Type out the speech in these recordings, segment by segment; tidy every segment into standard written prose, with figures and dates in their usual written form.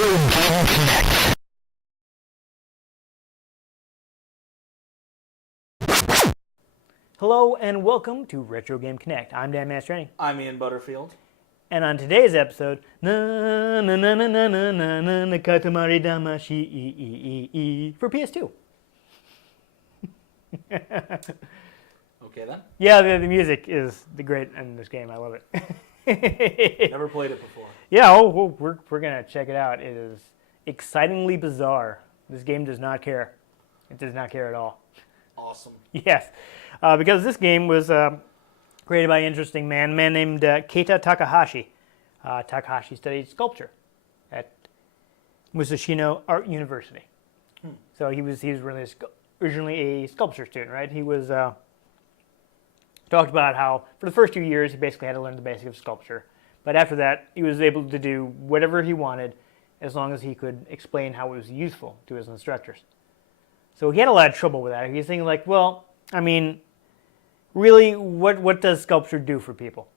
Game Connect. Hello and welcome to Retro Game Connect. I'm Dan Mastriani. I'm Ian Butterfield. And on today's episode, na na na na na na na na na Katamari Damacy for PS2. Okay then. Yeah, the music is the great in this game. I love it. Never played it before. Yeah, we're gonna check it out. It is excitingly bizarre. This game does not care. It does not care at all. Awesome. Yes, because this game was created by an interesting man named Keita Takahashi. Takahashi studied sculpture at Musashino Art University. So he was really originally a sculpture student, right? He was talked about how for the first 2 years he basically had to learn the basics of sculpture, but after that he was able to do whatever he wanted as long as he could explain how it was useful to his instructors. So he had a lot of trouble with that. He was thinking like, well, I mean, really, what does sculpture do for people?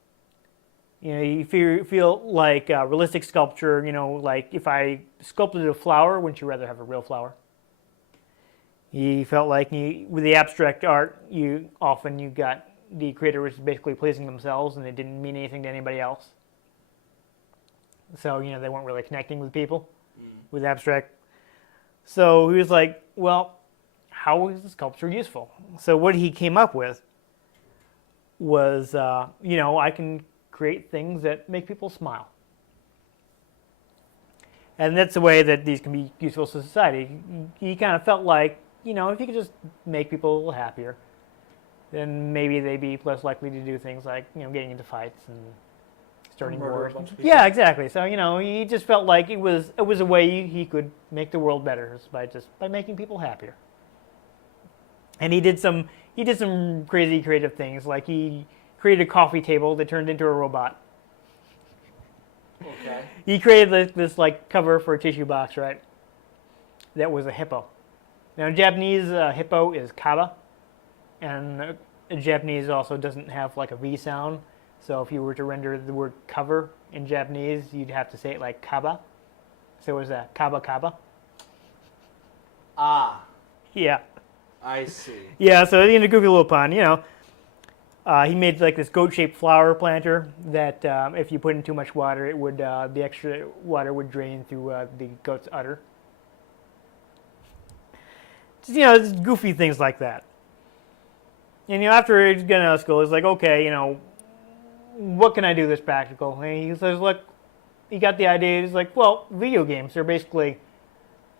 You know, you feel like realistic sculpture, you know, like if I sculpted a flower, wouldn't you rather have a real flower? He felt like with the abstract art, you got the creator was basically pleasing themselves and it didn't mean anything to anybody else. So, you know, they weren't really connecting with people with abstract. So he was like, well, how is the sculpture useful? So what he came up with was, you know, I can create things that make people smile. And that's the way that these can be useful to society. He kind of felt like, you know, if you could just make people a little happier, then maybe they'd be less likely to do things like, you know, getting into fights and starting wars. Yeah, exactly. So, you know, he just felt like it was a way he could make the world better by making people happier. And he did some crazy creative things, like he created a coffee table that turned into a robot. Okay. He created this like cover for a tissue box, right? That was a hippo. Now in Japanese, hippo is kaba, and Japanese also doesn't have like a V sound. So if you were to render the word cover in Japanese, you'd have to say it like kaba. So it was a kaba kaba. Ah. Yeah. I see. Yeah, so in a goofy little pun, you know, he made like this goat-shaped flower planter that if you put in too much water, it would the extra water would drain through the goat's udder. Just, you know, just goofy things like that. And you know, after he got out of school, he's like, okay, you know, what can I do that's practical? And he says, look, he got the idea. He's like, well, video games are basically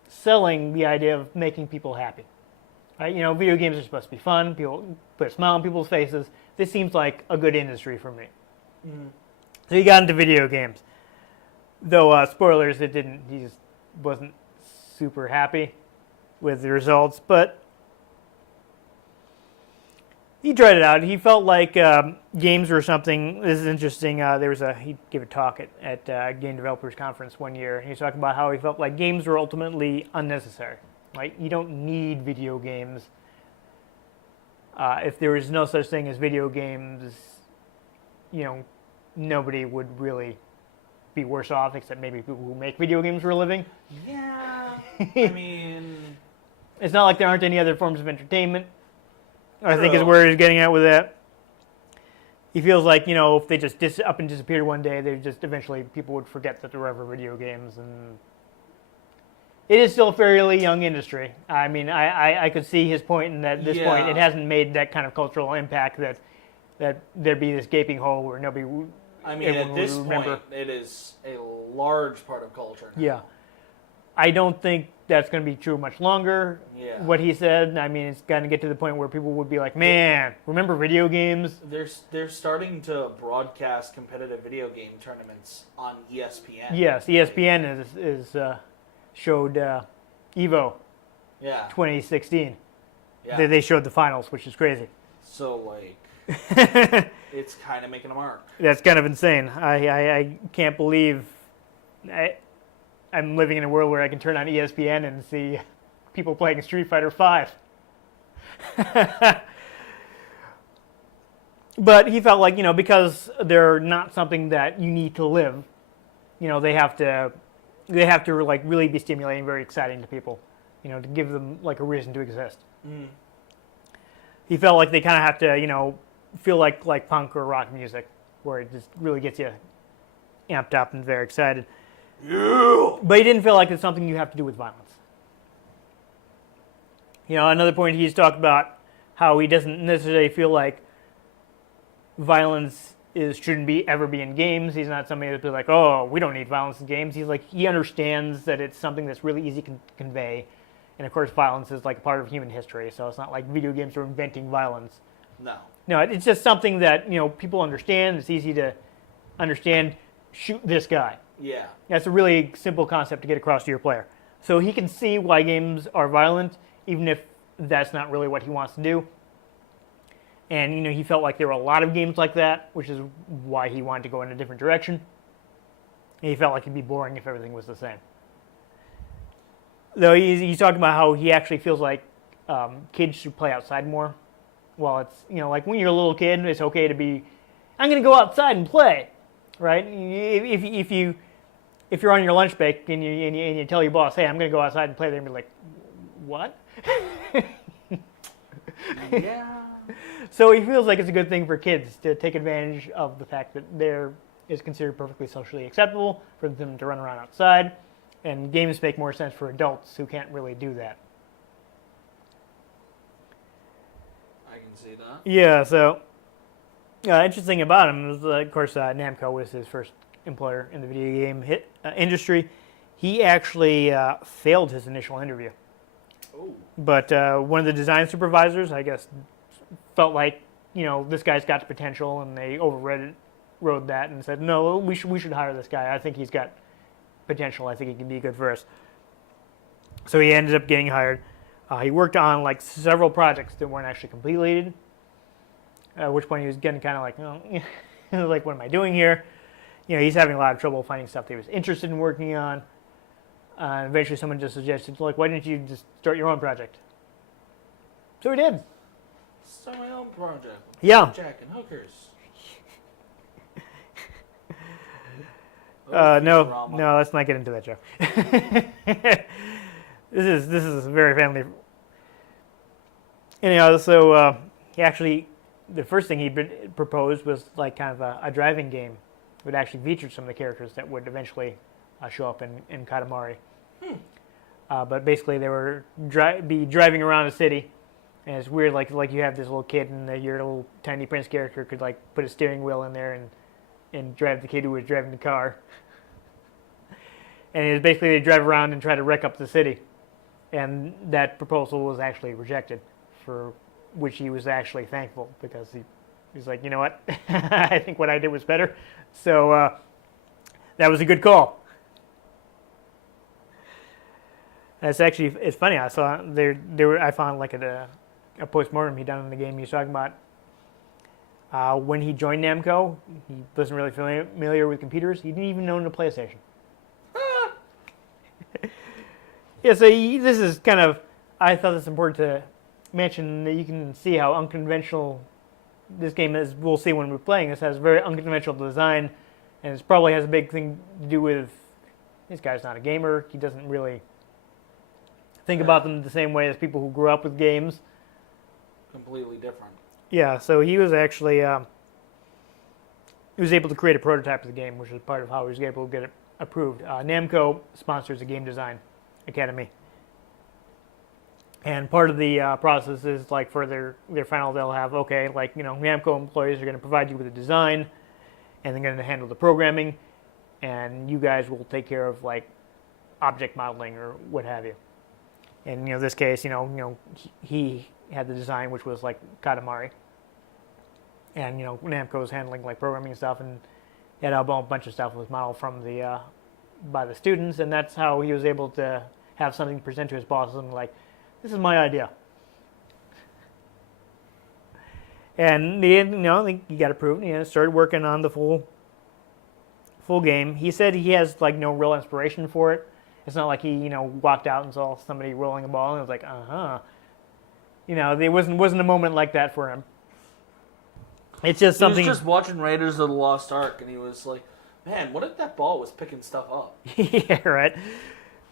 selling the idea of making people happy. Right? You know, video games are supposed to be fun. People put a smile on people's faces. This seems like a good industry for me. So he got into video games. Though, spoilers, he just wasn't super happy with the results. But he tried it out. He felt like games were something. This is interesting. He gave a talk at Game Developers Conference one year. He was talking about how he felt like games were ultimately unnecessary. Right? You don't need video games. If there was no such thing as video games, you know, nobody would really be worse off, except maybe people who make video games for a living. Yeah. I mean, it's not like there aren't any other forms of entertainment. I think is True. where he's getting at with that. He feels like, you know, if they just up and disappeared one day, they just eventually people would forget that there were ever video games, and it is still a fairly young industry. I mean, I could see his point, and at this point, it hasn't made that kind of cultural impact that there'd be this gaping hole where nobody. I mean, at this point, it is a large part of culture now. Yeah, I don't think that's going to be true much longer. Yeah. What he said, I mean, it's going to get to the point where people would be like, "Man, remember video games?" They're starting to broadcast competitive video game tournaments on ESPN. Yes, ESPN is showed Evo Yeah. 2016. Yeah. They showed the finals, which is crazy. So like, it's kind of making a mark. That's kind of insane. I can't believe I'm living in a world where I can turn on ESPN and see people playing Street Fighter V. But he felt like, you know, because they're not something that you need to live, you know, they have to they have to like really be stimulating, very exciting to people, to give them like a reason to exist. Mm. He felt like they kind of have to, feel like punk or rock music, where it just really gets you amped up and very excited. Yeah. But he didn't feel like it's something you have to do with violence. Another point he's talked about how he doesn't necessarily feel like violence shouldn't ever be in games. He's not somebody that's like, oh, we don't need violence in games. He's like, he understands that it's something that's really easy to convey. And of course, violence is like a part of human history. So it's not like video games are inventing violence. No, it's just something that, people understand. It's easy to understand. Shoot this guy. Yeah. That's a really simple concept to get across to your player. So he can see why games are violent, even if that's not really what he wants to do. And, he felt like there were a lot of games like that, which is why he wanted to go in a different direction. And he felt like it'd be boring if everything was the same. Though he's talking about how he actually feels like kids should play outside more. Well, it's, like when you're a little kid, it's okay to be, I'm going to go outside and play, right? If you're on your lunch break and you tell your boss, hey, I'm going to go outside and play, they're going to be like, what? Yeah. So he feels like it's a good thing for kids to take advantage of the fact that there is considered perfectly socially acceptable for them to run around outside, and games make more sense for adults who can't really do that. I can see that. Yeah, so interesting about him is, of course, Namco was his first employer in the video game industry. He actually failed his initial interview. Oh. But one of the design supervisors, I guess, felt like, this guy's got the potential, and they overrode that and said, no, we should hire this guy. I think he's got potential. I think he can be good for us. So he ended up getting hired. He worked on like several projects that weren't actually completed. At which point he was getting kind of like, oh, like, what am I doing here? He's having a lot of trouble finding stuff that he was interested in working on. Eventually someone just suggested, like, why didn't you just start your own project? So he did. Start my own project. Yeah. Jack and hookers. No, let's not get into that joke. This is very family. Anyhow, so he actually, the first thing he proposed was like kind of a driving game. It would actually feature some of the characters that would eventually show up in Katamari. But basically, they were be driving around a city, and it's weird. Like you have this little kid, and your little tiny prince character could like put a steering wheel in there and drive the kid who was driving the car. And it was basically they drive around and try to wreck up the city. And that proposal was actually rejected, for which he was actually thankful, because he's like, you know what, I think what I did was better. So that was a good call. It's funny. I saw I found like a postmortem he done in the game. He was talking about when he joined Namco, he wasn't really familiar with computers. He didn't even own a PlayStation. Yeah, so this is kind of, I thought it's important to mention that you can see how unconventional this game is. We'll see when we're playing. This has very unconventional design, and it probably has a big thing to do with this guy's not a gamer. He doesn't really think about them the same way as people who grew up with games. Completely different. Yeah, so he was actually he was able to create a prototype of the game, which is part of how he was able to get it approved. Namco sponsors a game design academy, and part of the process is like for their final, they'll have Namco employees are going to provide you with a design, and they're going to handle the programming, and you guys will take care of like object modeling or what have you. And this case, he had the design, which was like Katamari, and Namco was handling like programming and stuff, and he had a bunch of stuff was modeled from by the students, and that's how he was able to have something to present to his bosses and like, this is my idea. And he got approved. And started working on the full game. He said he has like no real inspiration for it. It's not like he walked out and saw somebody rolling a ball and was like, there wasn't a moment like that for him. It's just something. He was just watching Raiders of the Lost Ark, and he was like, Man, what if that ball was picking stuff up? Yeah, right.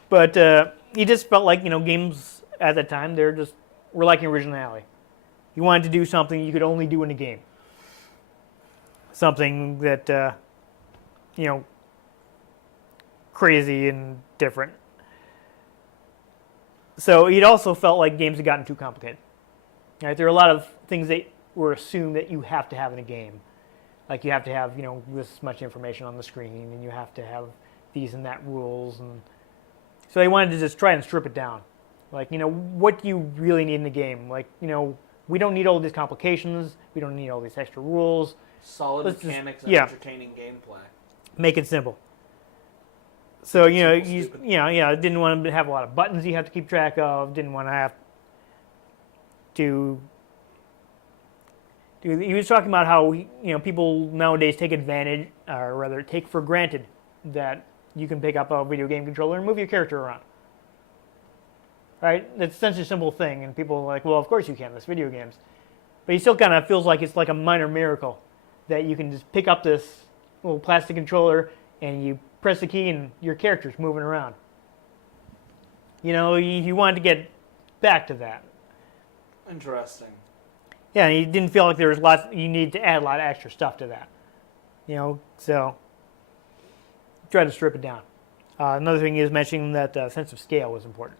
But he just felt like games at that time were lacking originality. You wanted to do something you could only do in a game. Something that you know crazy and different. So he'd also felt like games had gotten too complicated. Right? There are a lot of things that were assumed that you have to have in a game. Like you have to have, this much information on the screen, and you have to have these and that rules, and so they wanted to just try and strip it down. Like, what do you really need in the game? Like, we don't need all these complications. We don't need all these extra rules. Solid Let's mechanics yeah. and entertaining gameplay. Make it simple. So, Stupid. didn't want to have a lot of buttons you have to keep track of. Didn't want to have to. He was talking about how people nowadays take advantage, or rather take for granted, that you can pick up a video game controller and move your character around. Right? It's such a simple thing, and people are like, well, of course you can. This video games, but he still kind of feels like it's like a minor miracle that you can just pick up this little plastic controller and you press the key and your character's moving around. He wanted to get back to that. Interesting. Yeah, and he didn't feel like there was you need to add a lot of extra stuff to that. So try to strip it down. Another thing is mentioning that sense of scale was important.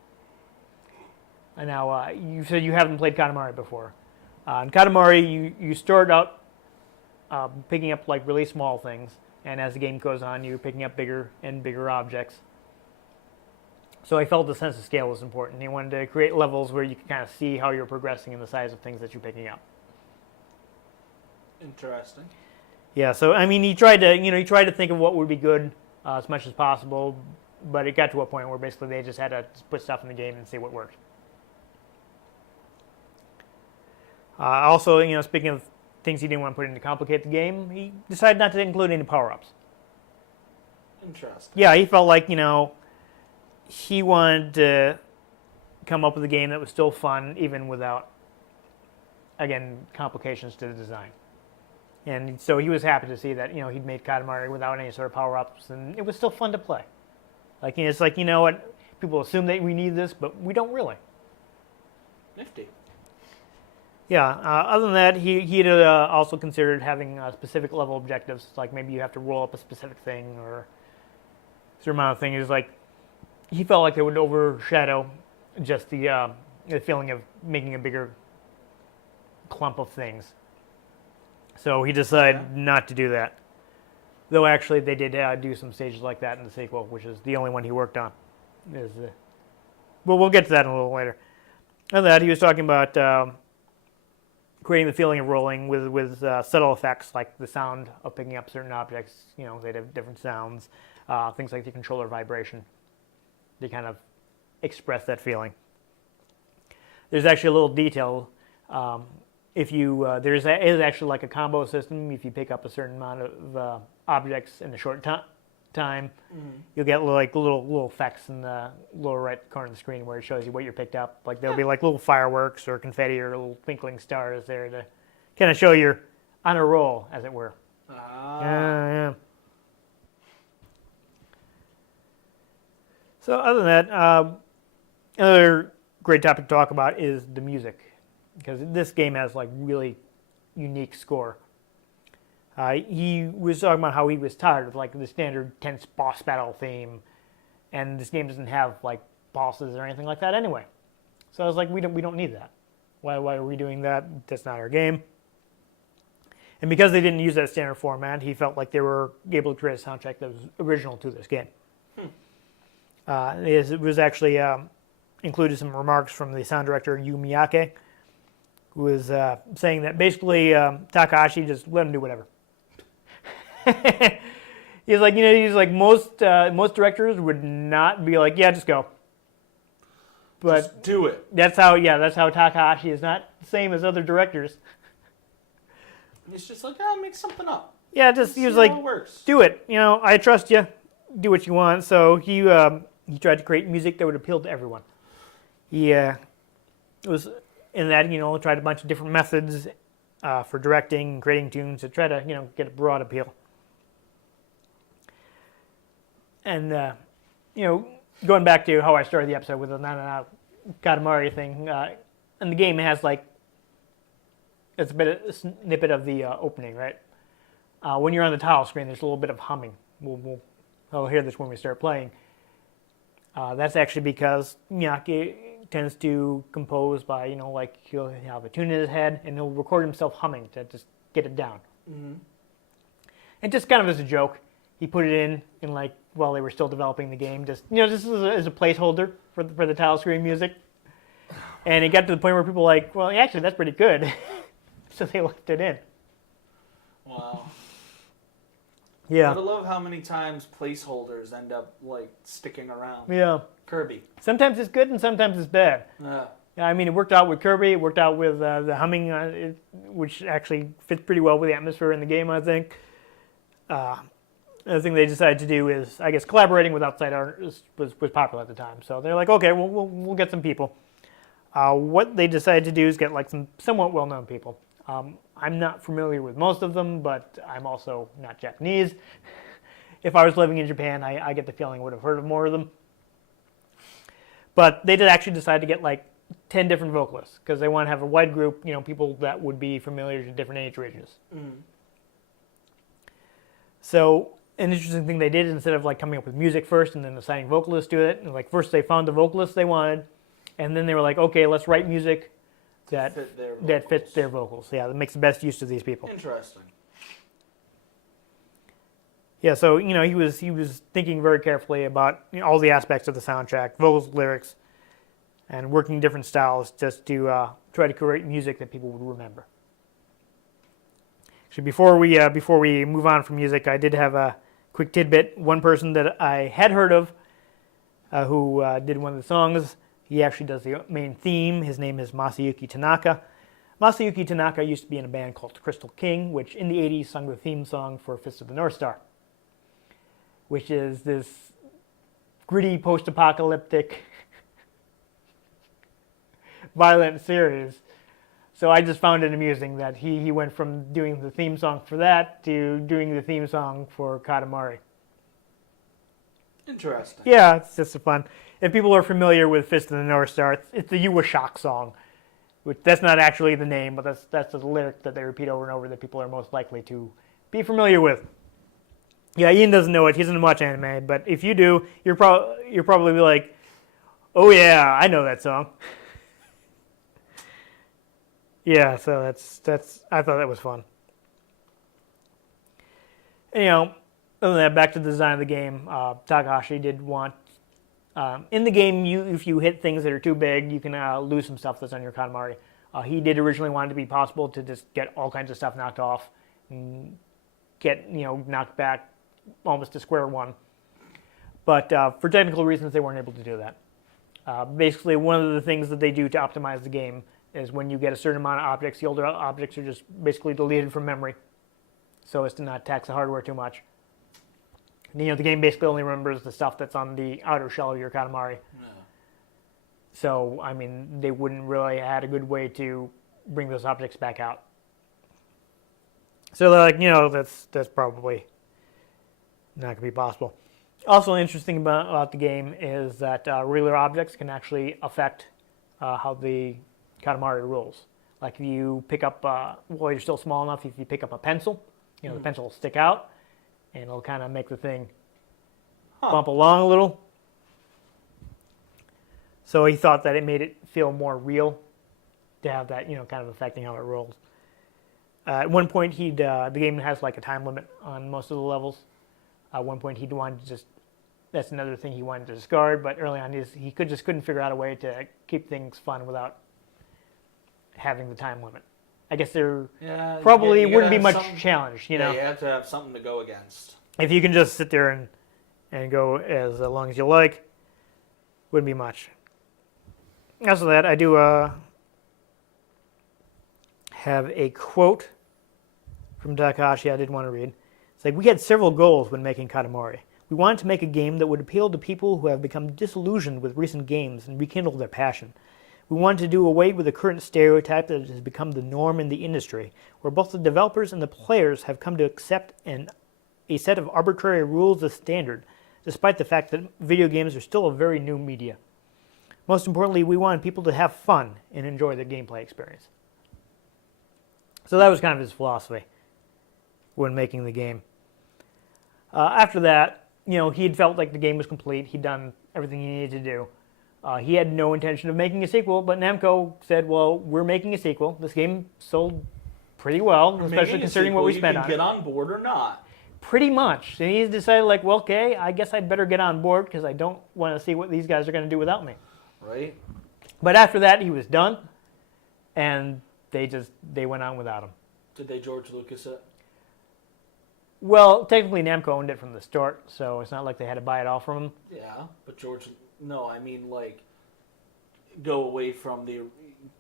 And now you said you haven't played Katamari before. In Katamari, you start out picking up like really small things, and as the game goes on, you're picking up bigger and bigger objects. So I felt the sense of scale was important. He wanted to create levels where you can kind of see how you're progressing in the size of things that you're picking up. Interesting. Yeah, so I mean, he tried to think of what would be good as much as possible, but it got to a point where basically they just had to put stuff in the game and see what worked. Also, speaking of things he didn't want to put in to complicate the game, he decided not to include any power-ups. Interesting. Yeah, he felt like, he wanted to come up with a game that was still fun, even without, again, complications to the design. And so he was happy to see that, he'd made Katamari without any sort of power-ups, and it was still fun to play. Like, it's like, what? People assume that we need this, but we don't really. Nifty. Yeah, other than that, he had also considered having specific level objectives, like maybe you have to roll up a specific thing or a certain amount of things. Like, he felt like they would overshadow just the feeling of making a bigger clump of things. So he decided not to do that. Though actually they did do some stages like that in the sequel, which is the only one he worked on. But we'll get to that a little later. Other than that, he was talking about creating the feeling of rolling with subtle effects like the sound of picking up certain objects. They'd have different sounds, things like the controller vibration. They kind of express that feeling. There's actually a little detail. If you is actually like a combo system. If you pick up a certain amount of objects in a short time, you'll get little effects in the lower right corner of the screen where it shows you what you picked up. Like there'll be like little fireworks or confetti or little twinkling stars there to kind of show you're on a roll, as it were. Yeah. So other than that, another great topic to talk about is the music, because this game has like really unique score. He was talking about how he was tired of like the standard tense boss battle theme, and this game doesn't have like bosses or anything like that anyway. So I was like, we don't need that. Why are we doing that? That's not our game. And because they didn't use that standard format, he felt like they were able to create a soundtrack that was original to this game. It was actually included some remarks from the sound director Yu Miyake, who was saying that basically Takahashi just let him do whatever. He's like most directors would not be like, yeah, just go. But just do it. That's how Takahashi is not the same as other directors. He's just like, make something up. Yeah, he was like, do it. I trust you. Do what you want. So he tried to create music that would appeal to everyone. He was in that, tried a bunch of different methods for directing and creating tunes to try to, get a broad appeal. And going back to how I started the episode with the Katamari thing, and the game has it's a snippet of the opening, right? When you're on the tile screen, there's a little bit of humming. I'll hear this when we start playing. That's actually because Miyake tends to compose by, he'll have a tune in his head and he'll record himself humming to just get it down. Mm-hmm. And just kind of as a joke, he put it in while they were still developing the game, just as a placeholder for the tile screen music. And it got to the point where people were like, well, actually, that's pretty good. So they left it in. Wow. Yeah. I love how many times placeholders end up sticking around. Yeah. Kirby. Sometimes it's good and sometimes it's bad. Yeah. I mean, it worked out with Kirby. It worked out with the humming, which actually fits pretty well with the atmosphere in the game, I think. The thing they decided to do is, I guess, collaborating with outside artists was popular at the time. So they're like, okay, we'll get some people. What they decided to do is get some somewhat well-known people. I'm not familiar with most of them, but I'm also not Japanese. If I was living in Japan, I get the feeling I would have heard of more of them. But they did actually decide to get 10 different vocalists because they want to have a wide group, people that would be familiar to different age ranges. Mm. So an interesting thing they did, instead of coming up with music first and then assigning vocalists to it, and first they found the vocalists they wanted, and then they were like, okay, let's write music that fits their vocals. Yeah, that makes the best use of these people. Interesting. Yeah, so he was thinking very carefully about all the aspects of the soundtrack, vocals, lyrics, and working different styles just to try to create music that people would remember. Actually, before we move on from music, I did have a quick tidbit. One person that I had heard of, who did one of the songs, he actually does the main theme. His name is Masayuki Tanaka. Masayuki Tanaka used to be in a band called Crystal King, which in the 80s sung the theme song for Fist of the North Star, which is this gritty post-apocalyptic violent series. So I just found it amusing that he went from doing the theme song for that to doing the theme song for Katamari. Interesting. Yeah, it's just fun. If people are familiar with Fist of the North Star, it's the You Were Shocked song. Which that's not actually the name, but that's the lyric that they repeat over and over that people are most likely to be familiar with. Yeah, Ian doesn't know it. He doesn't watch anime, but if you do, you're probably like, oh yeah, I know that song. Yeah, so that's I thought that was fun. And, other than that, back to the design of the game, Takahashi did want, in the game, if you hit things that are too big, you can lose some stuff that's on your Katamari. He did originally want it to be possible to just get all kinds of stuff knocked off and get, knocked back almost to square one. But for technical reasons, they weren't able to do that. Basically, one of the things that they do to optimize the game is when you get a certain amount of objects, the older objects are just basically deleted from memory so as to not tax the hardware too much. The game basically only remembers the stuff that's on the outer shell of your Katamari. Yeah. So, I mean, they wouldn't really have had a good way to bring those objects back out. So they're like, that's probably not going to be possible. Also interesting about the game is that regular objects can actually affect how the Katamari rolls. Like if you pick up, while you're still small enough, if you pick up a pencil, the pencil will stick out and it'll kind of make the thing bump along a little. So he thought that it made it feel more real to have that, kind of affecting how it rolls. At one point, the game has like a time limit on most of the levels. At one point, he wanted to that's another thing he wanted to discard, but early on he couldn't figure out a way to keep things fun without having the time limit. I guess there probably wouldn't be much challenge, Yeah, you have to have something to go against. If you can just sit there and go as long as you like, wouldn't be much. Also that, I do have a quote from Takahashi I did want to read. It's like, we had several goals when making Katamari. We wanted to make a game that would appeal to people who have become disillusioned with recent games and rekindle their passion. We wanted to do away with the current stereotype that has become the norm in the industry, where both the developers and the players have come to accept a set of arbitrary rules as standard, despite the fact that video games are still a very new media. Most importantly, we wanted people to have fun and enjoy the gameplay experience. So that was kind of his philosophy when making the game. After that, he'd felt like the game was complete. He'd done everything he needed to do. He had no intention of making a sequel, but Namco said, well, we're making a sequel. This game sold pretty well, especially considering what we spent on it. You can get on board or not. Pretty much. And he decided, like, well, okay, I guess I'd better get on board because I don't want to see what these guys are going to do without me. Right. But after that, he was done, and they went on without him. Did they George Lucas it? Well, technically Namco owned it from the start, so it's not like they had to buy it all from him. Yeah, but no, I mean, like, go away from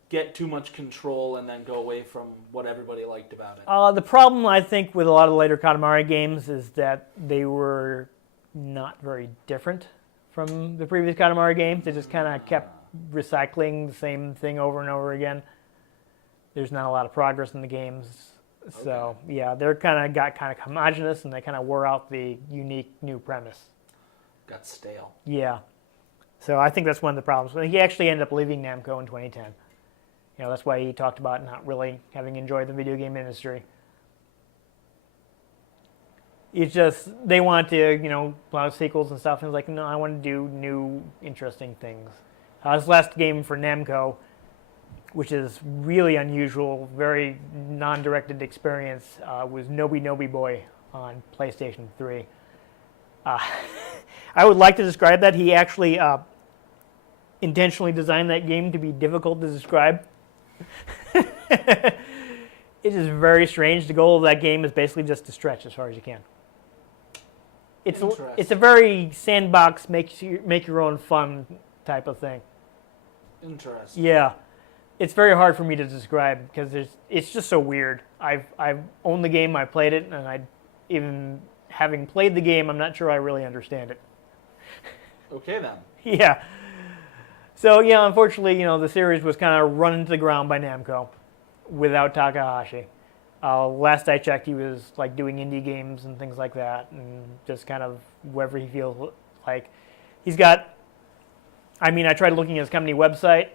get too much control and then go away from what everybody liked about it. The problem, I think, with a lot of later Katamari games is that they were not very different from the previous Katamari games. They just kind of kept recycling the same thing over and over again. There's not a lot of progress in the games. So, yeah, they're kind of homogenous, and they kind of wore out the unique new premise. Got stale. Yeah. So I think that's one of the problems. He actually ended up leaving Namco in 2010. That's why he talked about not really having enjoyed the video game industry. It's just, they want to, plow sequels and stuff, and it's like, no, I want to do new, interesting things. His last game for Namco, which is really unusual, very non-directed experience, was Nobi Nobi Boy on PlayStation 3. I would like to describe that. He actually intentionally designed that game to be difficult to describe. It is very strange. The goal of that game is basically just to stretch as far as you can. It's a very sandbox, make your own fun type of thing. Interesting. Yeah. It's very hard for me to describe because it's just so weird. I've owned the game, I played it, and even having played the game, I'm not sure I really understand it. Okay then. Yeah. So yeah, unfortunately, the series was kind of run into the ground by Namco without Takahashi. Last I checked, he was like doing indie games and things like that, and just kind of wherever he feels like. He's got. I mean, I tried looking at his company website.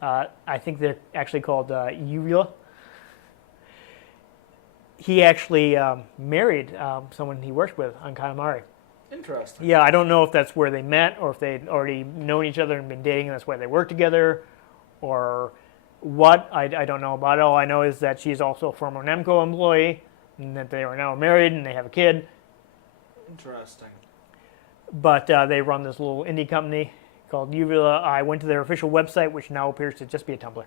I think they're actually called Uvula. He actually married someone he worked with on Katamari. Interesting. Yeah, I don't know if that's where they met or if they'd already known each other and been dating and that's why they worked together or what. I don't know about it. All I know is that she's also a former Namco employee and that they are now married and they have a kid. Interesting. But they run this little indie company called Uvula. I went to their official website, which now appears to just be a Tumblr.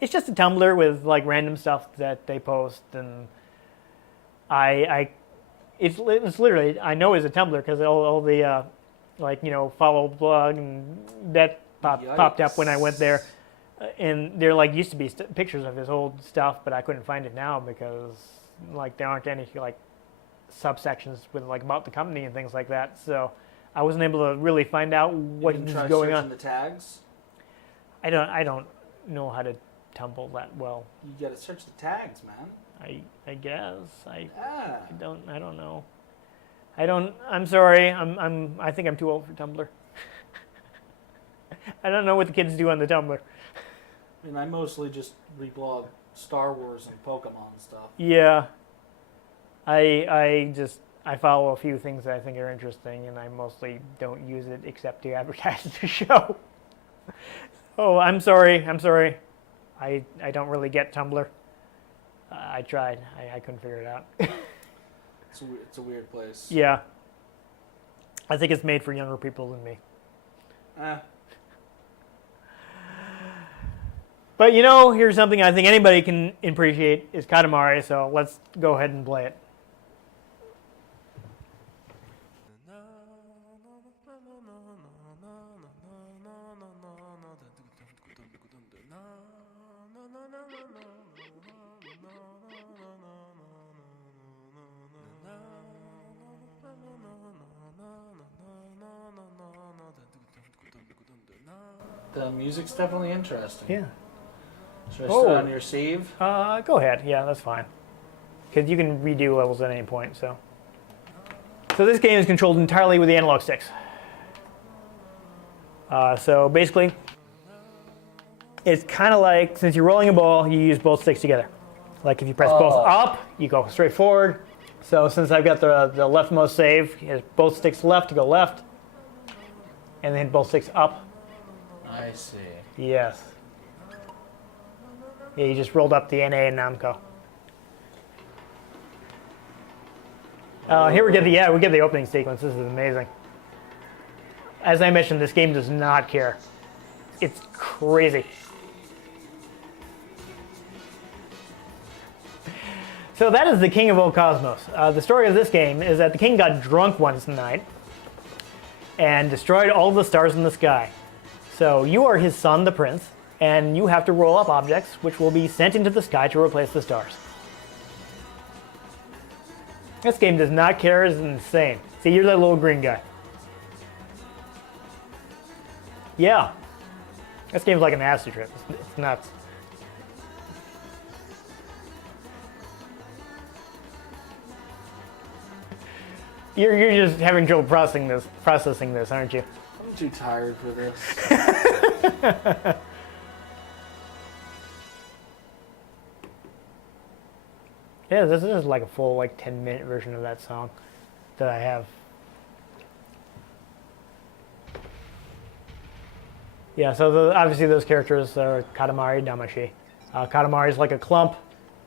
It's just a Tumblr with like random stuff that they post, and it's literally, I know it's a Tumblr because all the follow blog and that popped up when I went there, and there used to be pictures of his old stuff, but I couldn't find it now because there aren't any subsections with about the company and things like that. So I wasn't able to really find out what is going on. The tags? I don't know how to tumble that well. You gotta search the tags, man. I guess I don't know. I'm sorry. I think I'm too old for Tumblr. I don't know what the kids do on the Tumblr. I mean, I mostly just reblog Star Wars and Pokemon stuff. Yeah. I follow a few things that I think are interesting, and I mostly don't use it except to advertise the show. Oh, I'm sorry. I don't really get Tumblr. I tried. I couldn't figure it out. It's a weird place. Yeah. I think it's made for younger people than me. But here's something I think anybody can appreciate is Katamari, so let's go ahead and play it. The music's definitely interesting. Yeah. Should I start on your save? Go ahead. Yeah, that's fine. Because you can redo levels at any point, so. So this game is controlled entirely with the analog sticks. So basically, it's kind of like, since you're rolling a ball, you use both sticks together. Like if you press both up, you go straight forward. So since I've got the leftmost save, it's both sticks left to go left, and then both sticks up. I see. Yes. Yeah, you just rolled up the NA and Namco. Here we get the opening sequence. This is amazing. As I mentioned, this game does not care. It's crazy. So that is the king of all cosmos. The story of this game is that the king got drunk once night and destroyed all the stars in the sky. So you are his son, the prince, and you have to roll up objects which will be sent into the sky to replace the stars. This game does not care. It's insane. See, you're that little green guy. Yeah. This game's like an acid trip. It's nuts. You're just having trouble processing this, aren't you? I'm too tired for this. Yeah, this is like a full 10-minute version of that song that I have. Yeah, so obviously those characters are Katamari, Damacy. Katamari is like a clump.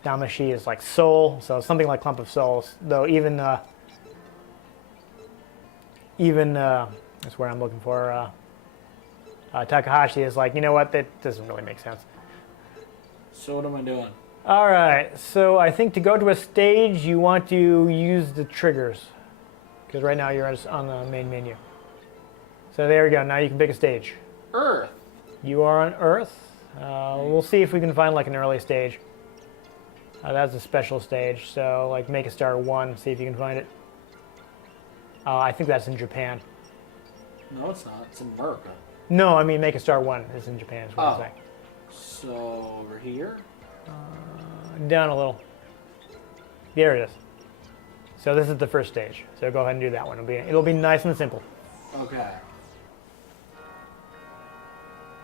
Damacy is like soul, so something like Clump of Souls. Though even that's where I'm looking for. Takahashi is like, you know what? That doesn't really make sense. So what am I doing? All right, so I think to go to a stage, you want to use the triggers. Because right now you're on the main menu. So there we go, now you can pick a stage. Earth. You are on Earth. We'll see if we can find an early stage. That's a special stage, so make a star 1, see if you can find it. I think that's in Japan. No, it's not. It's in America. No, I mean make a star 1 is in Japan, is what I'm saying. So over here? Down a little. There it is. So this is the first stage. So go ahead and do that one. It'll be nice and simple. Okay.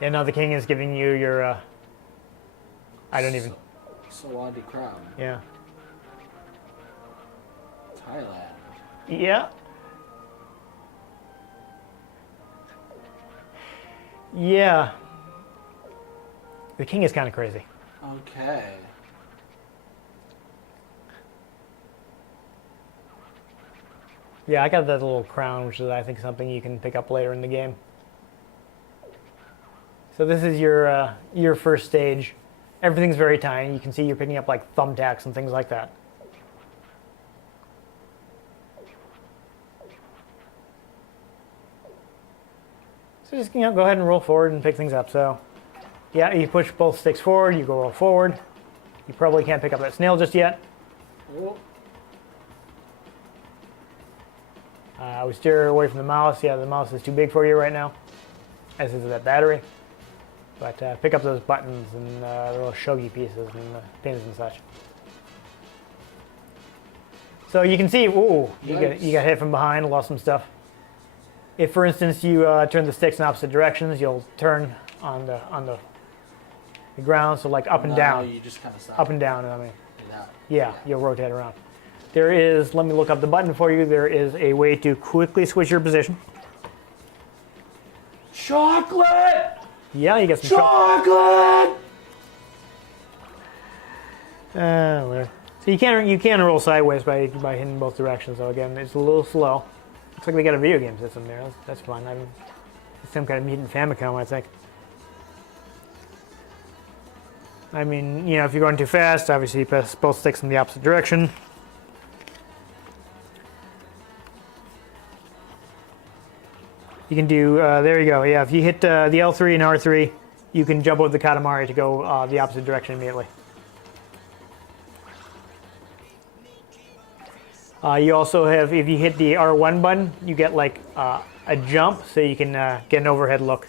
And now the king is giving you your. Sawadi crown. Yeah. Thailand. Yeah. Yeah. The king is kind of crazy. Okay. Yeah, I got that little crown, which is, I think, something you can pick up later in the game. So this is your first stage. Everything's very tiny. You can see you're picking up thumbtacks and things like that. So just go ahead and roll forward and pick things up. So yeah, you push both sticks forward, you go roll forward. You probably can't pick up that snail just yet. Oh. We steer away from the mouse. Yeah, the mouse is too big for you right now, as is that battery. But pick up those buttons and the little shogi pieces and the pins and such. So you can see, ooh, you got hit from behind, lost some stuff. If, for instance, you turn the sticks in opposite directions, you'll turn on the ground, so up and down. You just kind of stop. Up and down, I mean. Yeah. You'll rotate around. There is, let me look up the button for you, there is a way to quickly switch your position. Chocolate! Yeah, you get some chocolate. So you can roll sideways by hitting both directions. So again, it's a little slow. Looks like they got a video game system there. That's fun. It's some kind of mutant Famicom, I think. I mean, if you're going too fast, obviously you press both sticks in the opposite direction. You can do, there you go, yeah, if you hit the L3 and R3, you can jump over the Katamari to go the opposite direction immediately. You also have, if you hit the R1 button, you get a jump, so you can get an overhead look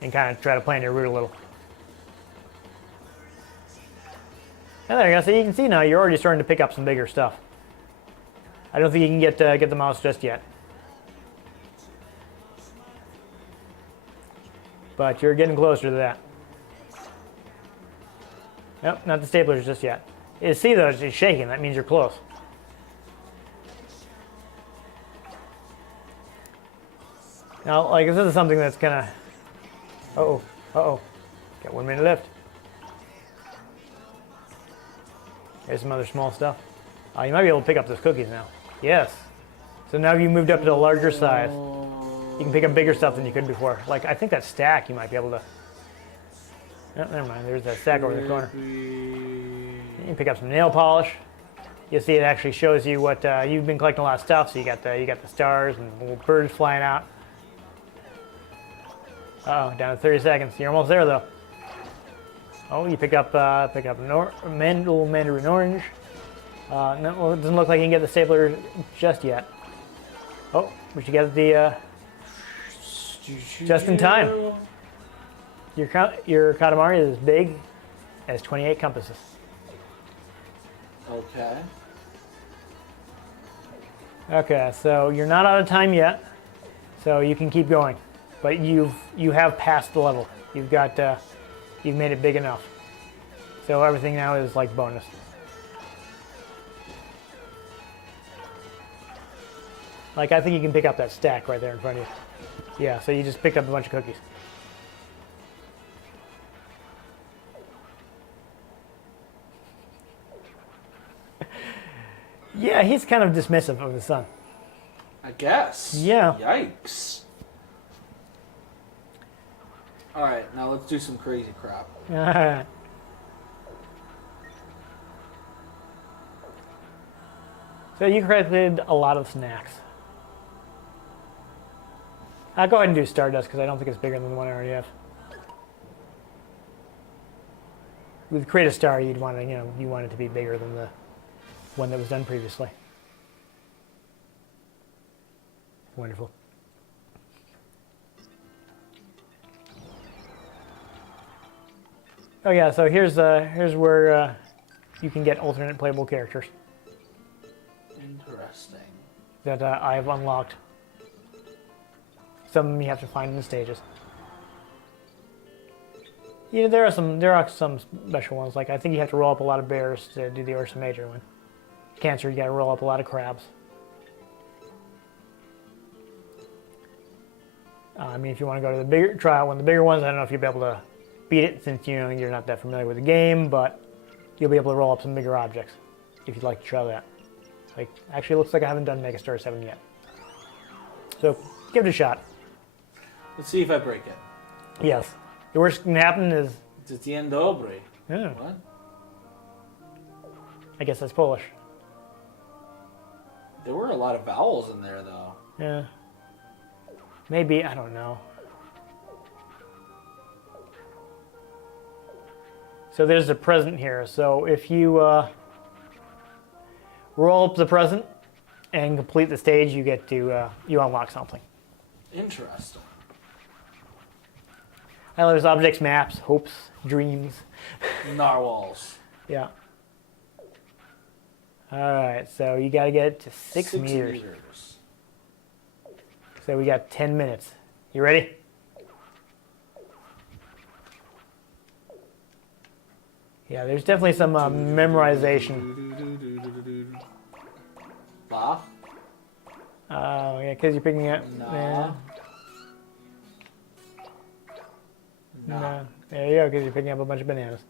and kind of try to plan your route a little. And there you go, so you can see now you're already starting to pick up some bigger stuff. I don't think you can get the mouse just yet. But you're getting closer to that. Nope, not the staplers just yet. You see though, it's shaking. That means you're close. Now, like, this is something that's gonna... Uh-oh, uh-oh. Got 1 minute left. Here's some other small stuff. You might be able to pick up those cookies now. Yes. So now you moved up to a larger size. You can pick up bigger stuff than you could before. Like, I think that stack you might be able to... Oh, never mind, there's that stack over in the corner. You can pick up some nail polish. You'll see it actually shows you what... you've been collecting a lot of stuff, so you got the stars and little birds flying out. Uh-oh, down to 30 seconds. You're almost there, though. Oh, you pick up a little mandarin orange. No, well, it doesn't look like you can get the stapler just yet. Oh, but you got the just in time. Your Katamari is as big as 28 compasses. Okay. Okay, so you're not out of time yet, so you can keep going, but you have passed the level. You've made it big enough. So everything now is like bonus. Like, I think you can pick up that stack right there in front of you. Yeah, so you just picked up a bunch of cookies. Yeah, he's kind of dismissive of his son. I guess. Yeah. Yikes. Alright, now let's do some crazy crap. Alright. So you collected a lot of snacks. I'll go ahead and do Stardust because I don't think it's bigger than the one I already have. With Create a Star, you want it to be bigger than the one that was done previously. Wonderful. Oh yeah, so here's where you can get alternate playable characters Interesting. that I have unlocked. Some of them you have to find in the stages. Yeah, there are some special ones. Like I think you have to roll up a lot of bears to do the Ursa Major one. Cancer, you got to roll up a lot of crabs. I mean, if you want to go to the bigger trial, one of the bigger ones, I don't know if you'll be able to beat it since you're not that familiar with the game, but you'll be able to roll up some bigger objects if you'd like to try that. Like, actually, it looks like I haven't done Megastar 7 yet. So, give it a shot. Let's see if I break it. Yes. The worst that can happen is... Dzień dobry. Yeah, What? I guess that's Polish. There were a lot of vowels in there, though. Yeah. Maybe, I don't know. So there's a present here. So if you roll up the present and complete the stage, you get to you unlock something. Interesting. There's objects, maps, hopes, dreams. Narwhals. Yeah. All right, so you got to get it to 6 meters. So we got 10 minutes. You ready? Yeah, there's definitely some memorization. La? Oh, yeah, because you're picking up... Nah. No. There you go, because you're picking up a bunch of bananas.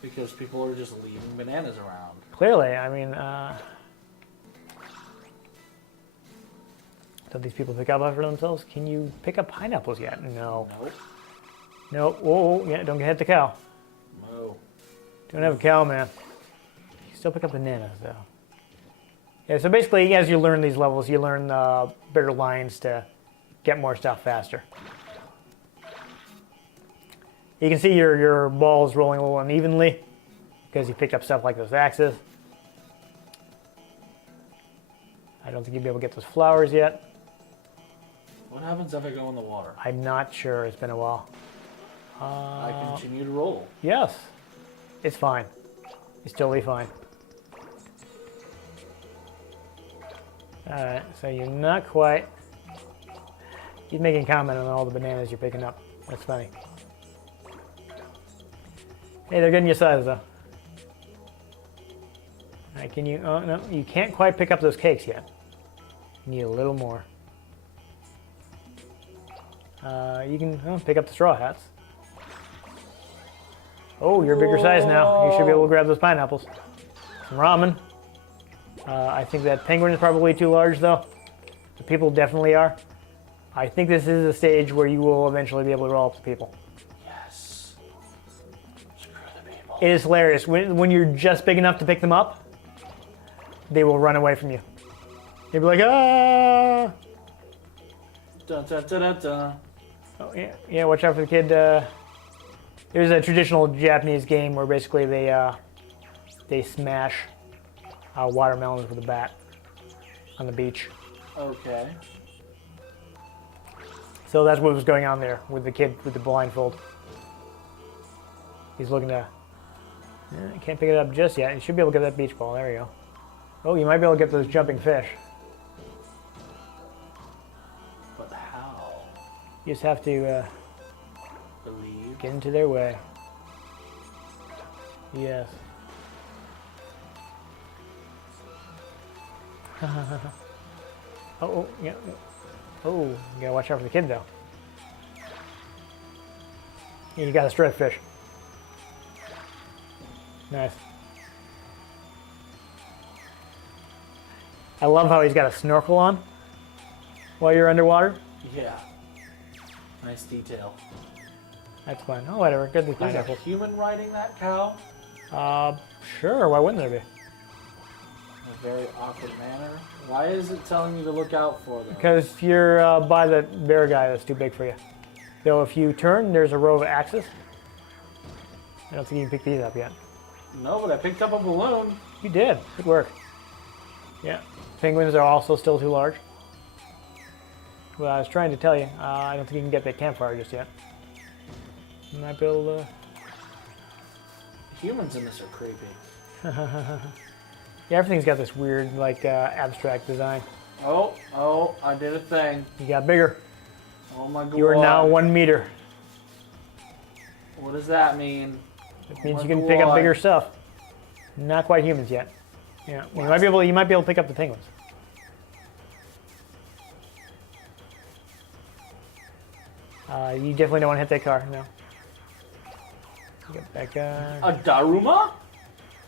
Because people are just leaving bananas around. Clearly, I mean, don't these people pick up after themselves? Can you pick up pineapples yet? No. Nope. Nope. Whoa, yeah, don't hit the cow. No. Don't have a cow, man. You still pick up bananas, though. Yeah, so basically, as you learn these levels, you learn better lines to get more stuff faster. You can see your balls rolling a little unevenly because you picked up stuff like those axes. I don't think you'll be able to get those flowers yet. What happens if I go in the water? I'm not sure. It's been a while. I continue to roll. Yes. It's fine. It's totally fine. Alright, so you're not quite... He's making a comment on all the bananas you're picking up. That's funny. Hey, they're getting your size, though. Alright, can you... Oh, no, you can't quite pick up those cakes yet. You need a little more. You can pick up the straw hats. Oh, you're a bigger size now. You should be able to grab those pineapples. Some ramen. I think that penguin is probably too large, though. The people definitely are. I think this is a stage where you will eventually be able to roll up the people. Yes. Screw the people. It is hilarious. When you're just big enough to pick them up, they will run away from you. They'll be like, ah! Dun, dun, dun, dun, dun. Oh, yeah, watch out for the kid. There's a traditional Japanese game where basically they smash watermelons with a bat on the beach. Okay. So that's what was going on there with the kid with the blindfold. He's looking to... can't pick it up just yet. You should be able to get that beach ball. There you go. Oh, you might be able to get those jumping fish. But how? You just have to Believe. get into their way. Yes. Oh, yeah. Oh, you gotta watch out for the kid, though. Yeah, you got a striped fish. Nice. I love how he's got a snorkel on while you're underwater. Yeah. Nice detail. That's fine. Oh, whatever. Good with There's a pineapple. human riding that cow Sure. Why wouldn't there be? in a very awkward manner. Why is it telling you to look out for them? Because you're by the bear guy that's too big for you. So if you turn, there's a row of axes. I don't think you can pick these up yet. No, but I picked up a balloon. You did. Good work. Yeah. Penguins are also still too large. Well, I was trying to tell you, I don't think you can get that campfire just yet. You might be able to... Humans in this are creepy. Yeah, everything's got this weird, like, abstract design. Oh, I did a thing. You got bigger. Oh my god. You are now 1 meter. What does that mean? It means you can pick up bigger stuff. Not quite humans yet. Yeah, you might be able to pick up the penguins. You definitely don't want to hit that car. No. Get back. A Daruma?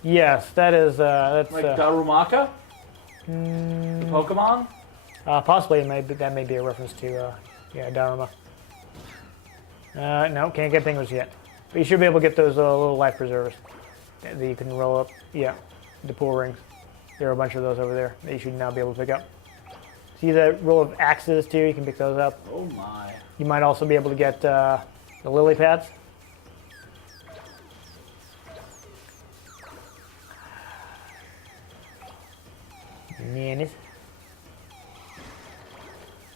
Yes, that is. That's Like Darumaka? The Pokemon? possibly that may be a reference to Dharma. No, can't get penguins yet. But you should be able to get those little life preservers that you can roll up. Yeah, the pool rings. There are a bunch of those over there that you should now be able to pick up. See that row of axes too? You can pick those up. Oh my. You might also be able to get the lily pads. Bananas.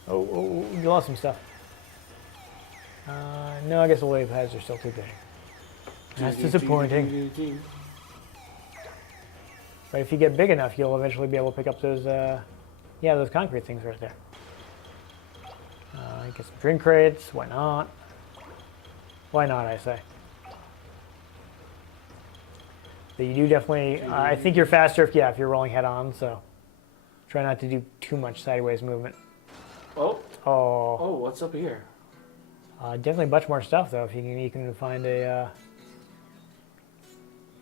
Oh, you lost some stuff. No, I guess the lily pads are still too big. That's disappointing. But if you get big enough, you'll eventually be able to pick up those, those concrete things right there. Get some drink crates. Why not? Why not, I say. But you do definitely. I think you're faster if you're rolling head on. So try not to do too much sideways movement. Oh, Oh. what's up here? Definitely much more stuff though. If you can find a.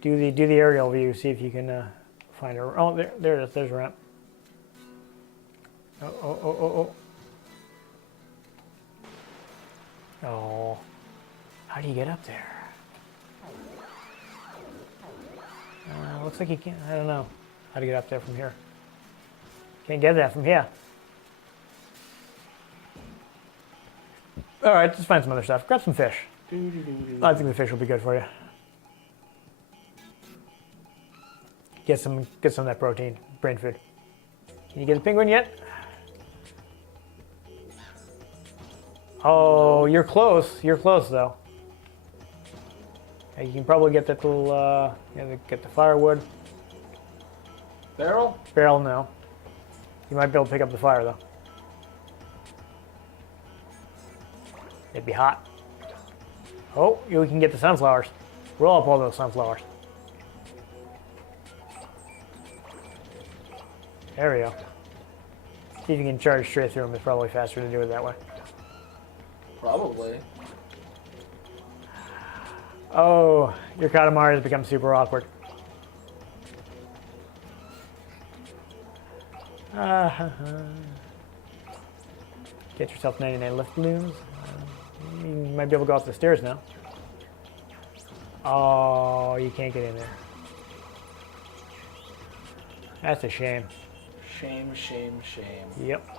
Do the aerial view. See if you can find a. Oh, there it is. There's a ramp. Oh. Oh, how do you get up there? Looks like you can't. I don't know how to get up there from here. Can't get that from here. All right, just find some other stuff. Grab some fish. I think the fish will be good for you. Get some of that protein, brain food. Can you get a penguin yet? Oh, you're close. You're close, though. You can probably get that little, get the firewood. Barrel? Barrel, no. You might be able to pick up the fire, though. It'd be hot. Oh, you can get the sunflowers. Roll up all those sunflowers. There we go. See if you can charge straight through them. It's probably faster to do it that way. Probably. Oh, your Katamari has become super awkward. Get yourself 99 lift balloons. You might be able to go up the stairs now. Oh, you can't get in there. That's a shame. Shame, shame, shame. Yep.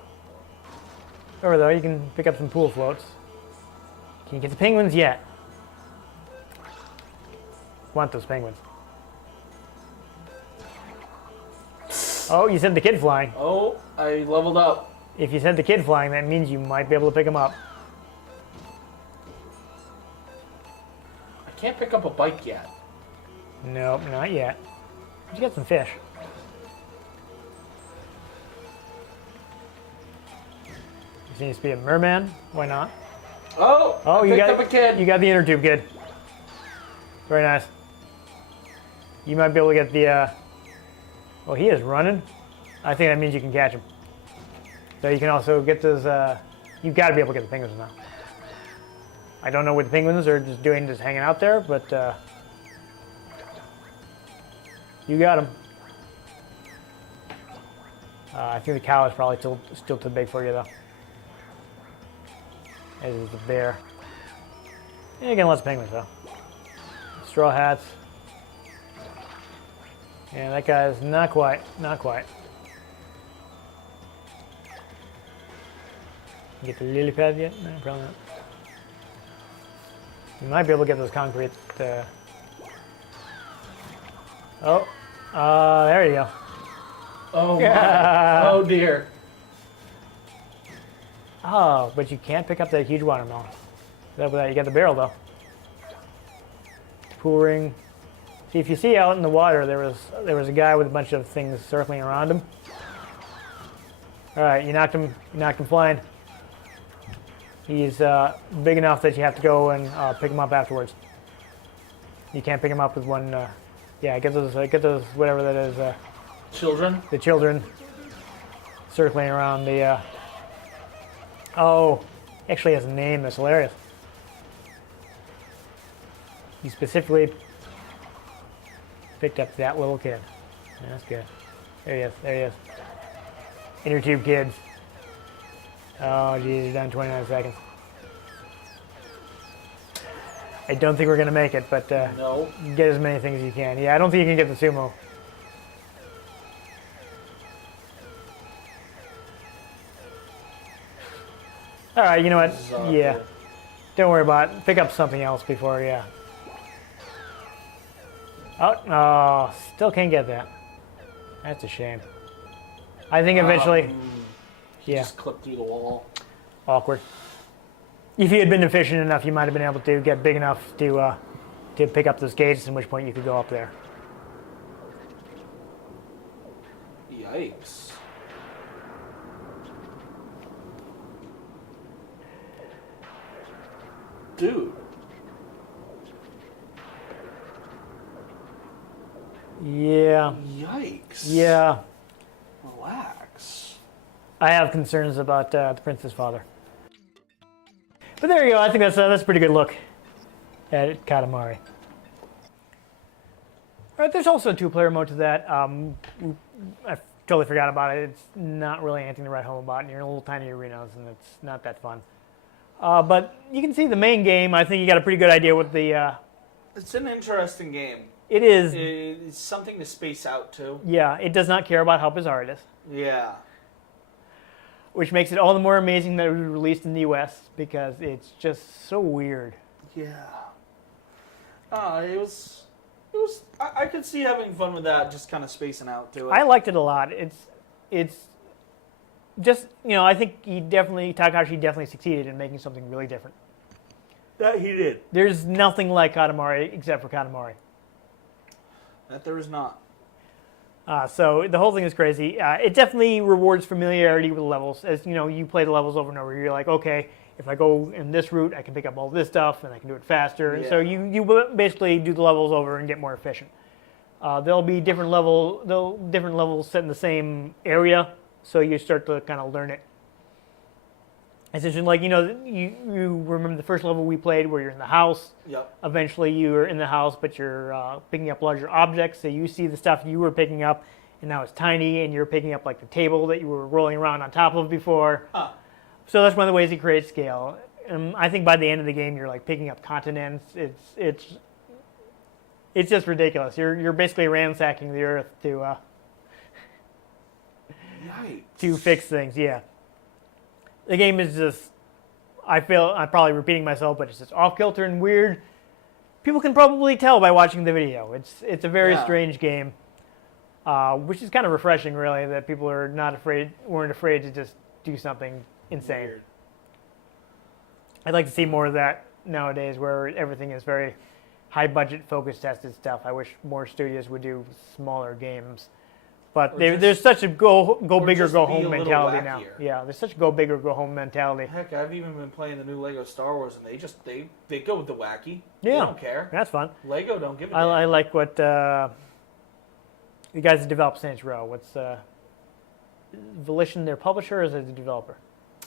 Over though, you can pick up some pool floats. Can you get the penguins yet? Want those penguins. Oh, you said the kid flying. Oh, I leveled up. If you said the kid flying, that means you might be able to pick him up. I can't pick up a bike yet. Nope, not yet. But you got some fish. You seems to be a merman. Why not? Oh, I you picked got up a kid. You got the inner tube kid. Very nice. You might be able to get the. Well, he is running. I think that means you can catch him. So you can also get those. You've got to be able to get the penguins now. I don't know what the penguins are just doing, just hanging out there, but you got them. I think the cow is probably still too big for you, though. As is the bear. And you get lots of penguins, though. Straw hats. Yeah, that guy's not quite. Get the lily pad yet? No, probably not. You might be able to get those concrete. There you go. Oh my. Oh dear. Oh, but you can't pick up that huge watermelon. You got the barrel though. Pool ring. See, if you see out in the water, there was a guy with a bunch of things circling around him. All right, you knocked him flying. He's big enough that you have to go and pick him up afterwards. You can't pick him up with one. Yeah, get those whatever that is. Children. The children circling around the. Oh, actually has a name. That's hilarious. He specifically picked up that little kid. Yeah, that's good. There he is. Inner tube kids. Oh, geez, you're down 29 seconds. I don't think we're going to make it, but No. get as many things as you can. Yeah, I don't think you can get the sumo. All right, you know what? Yeah. Don't worry about it. Pick up something else before, yeah. Oh, still can't get that. That's a shame. I think eventually, yeah. Just clip through the wall. Awkward. If you had been efficient enough, you might have been able to get big enough to pick up those gates, at which point you could go up there. Yikes. Dude. Yeah. Yikes. Yeah. Relax. I have concerns about the prince's father. But there you go. I think that's a pretty good look at Katamari. All right, there's also a two-player mode to that. I totally forgot about it. It's not really anything to write home about. And you're in little tiny arenas, and it's not that fun. But you can see the main game. I think you got a pretty good idea what the. It's an interesting game. It is. It's something to space out to. Yeah, it does not care about how bizarre it is. Yeah. Which makes it all the more amazing that it was released in the US because it's just so weird. Yeah. It was. I could see having fun with that, just kind of spacing out to it. I liked it a lot. It's just, I think Takahashi definitely succeeded in making something really different. That he did. There's nothing like Katamari except for Katamari. That there is not. So the whole thing is crazy. It definitely rewards familiarity with levels. As you know, you play the levels over and over. You're like, okay, if I go in this route, I can pick up all this stuff and I can do it faster. Yeah. So you basically do the levels over and get more efficient. There'll be different levels set in the same area, so you start to kind of learn it. Essentially, like you remember the first level we played where you're in the house. Yep. Eventually, you're in the house, but you're picking up larger objects. So you see the stuff you were picking up, and now it's tiny, and you're picking up like the table that you were rolling around on top of before. So that's one of the ways he creates scale. And I think by the end of the game, you're like picking up continents. It's just ridiculous. You're basically ransacking the earth to fix things. Yeah. The game is just, I feel I'm probably repeating myself, but it's just off kilter and weird. People can probably tell by watching the video. It's a very strange game, which is kind of refreshing, really, that people weren't afraid to just do something insane. Weird. I'd like to see more of that nowadays, where everything is very high budget, focus tested stuff. I wish more studios would do smaller games. But there's such a go big or go home mentality now. Yeah, there's such a go big or go home mentality. Heck, I've even been playing the new Lego Star Wars, and they go with the wacky. Yeah, they don't care. That's fun. Lego don't give a damn. I like what the guys that develop Saints Row. What's Volition their publisher, or is it the developer?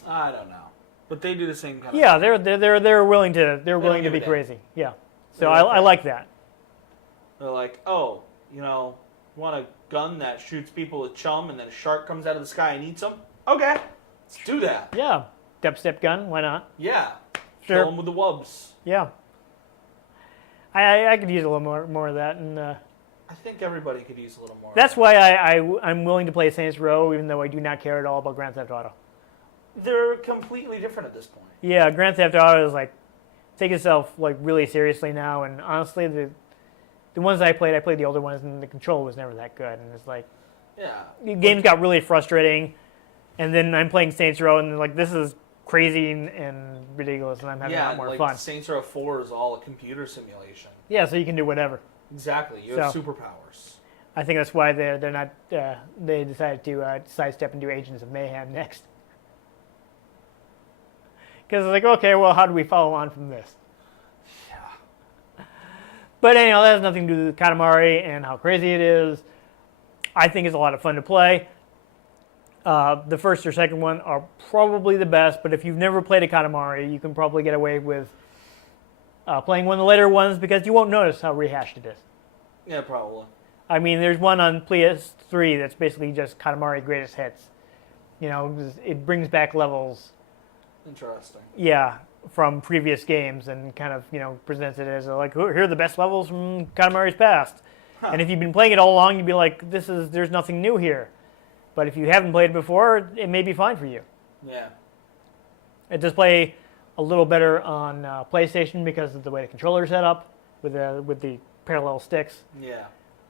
I don't know, but they do the same kind of. Yeah, they're willing to be crazy. Yeah, so I like that. They're like, oh, want a gun that shoots people with chum, and then a shark comes out of the sky and eats them? Okay, let's do that. Yeah, step gun, why not? Yeah, Sure. kill them with the wubs. Yeah, I could use a little more of that, and I think everybody could use a little more. That's why I'm willing to play Saints Row, even though I do not care at all about Grand Theft Auto. They're completely different at this point. Yeah, Grand Theft Auto is like, take itself like really seriously now, and honestly, the ones I played the older ones, and the control was never that good, and it's like, the games got really frustrating, and then I'm playing Saints Row, and like, this is crazy and ridiculous, and I'm having a lot more fun. Saints Row 4 is all a computer simulation. Yeah, so you can do whatever. Exactly, you have superpowers. I think that's why they're not. They decided to sidestep and do Agents of Mayhem next. Because it's like, okay, well, how do we follow on from this? Yeah. But anyhow, that has nothing to do with Katamari and how crazy it is. I think it's a lot of fun to play. The first or second one are probably the best, but if you've never played a Katamari, you can probably get away with playing one of the later ones because you won't notice how rehashed it is. Yeah, probably. I mean, there's one on PS3 that's basically just Katamari greatest hits. It brings back levels. Interesting. Yeah, from previous games and kind of, presents it as like, here are the best levels from Katamari's past. Huh. And if you've been playing it all along, you'd be like, there's nothing new here. But if you haven't played it before, it may be fine for you. Yeah. It does play a little better on PlayStation because of the way the controller's set up with the parallel sticks. Yeah.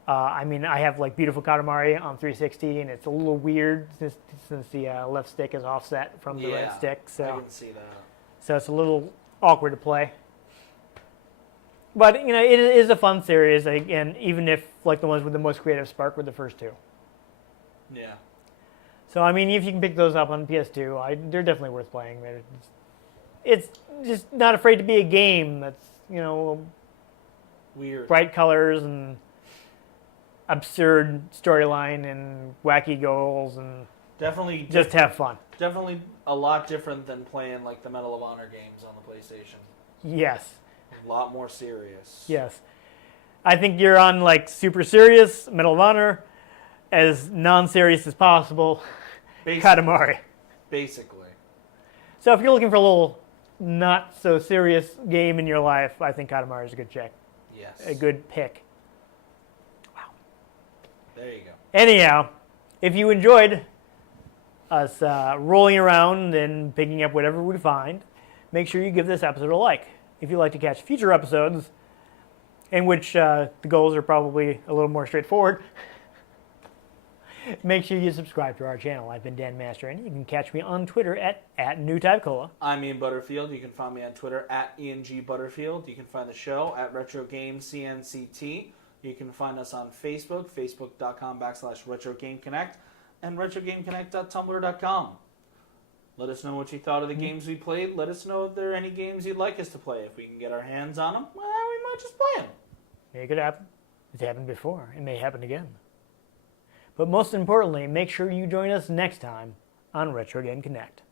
I have like beautiful Katamari on 360, and it's a little weird since the left stick is offset from the right stick. So I can see that. So it's a little awkward to play. But it is a fun series, and even if like the ones with the most creative spark were the first two. Yeah. So if you can pick those up on PS2, they're definitely worth playing. It's just not afraid to be a game that's weird, bright colors and absurd storyline and wacky goals and definitely just have fun. Definitely a lot different than playing like the Medal of Honor games on the PlayStation. Yes. A lot more serious. Yes. I think you're on like super serious Medal of Honor, as non-serious as possible. Katamari. Basically. So if you're looking for a little not so serious game in your life, I think Katamari is a good check. Yes. A good pick. There you go. Anyhow, if you enjoyed us rolling around and picking up whatever we find, make sure you give this episode a like. If you'd like to catch future episodes, in which the goals are probably a little more straightforward, make sure you subscribe to our channel. I've been Dan Mastriani. You can catch me on Twitter at NewTypeCola. I'm Ian Butterfield. You can find me on Twitter at IanG Butterfield. You can find the show at RetroGameCNCT. You can find us on Facebook, facebook.com/RetroGameConnect, and RetroGameConnect.tumblr.com. Let us know what you thought of the games we played. Let us know if there are any games you'd like us to play. If we can get our hands on them, well, we might just play them. It could happen. It's happened before. It may happen again. But most importantly, make sure you join us next time on Retro Game Connect.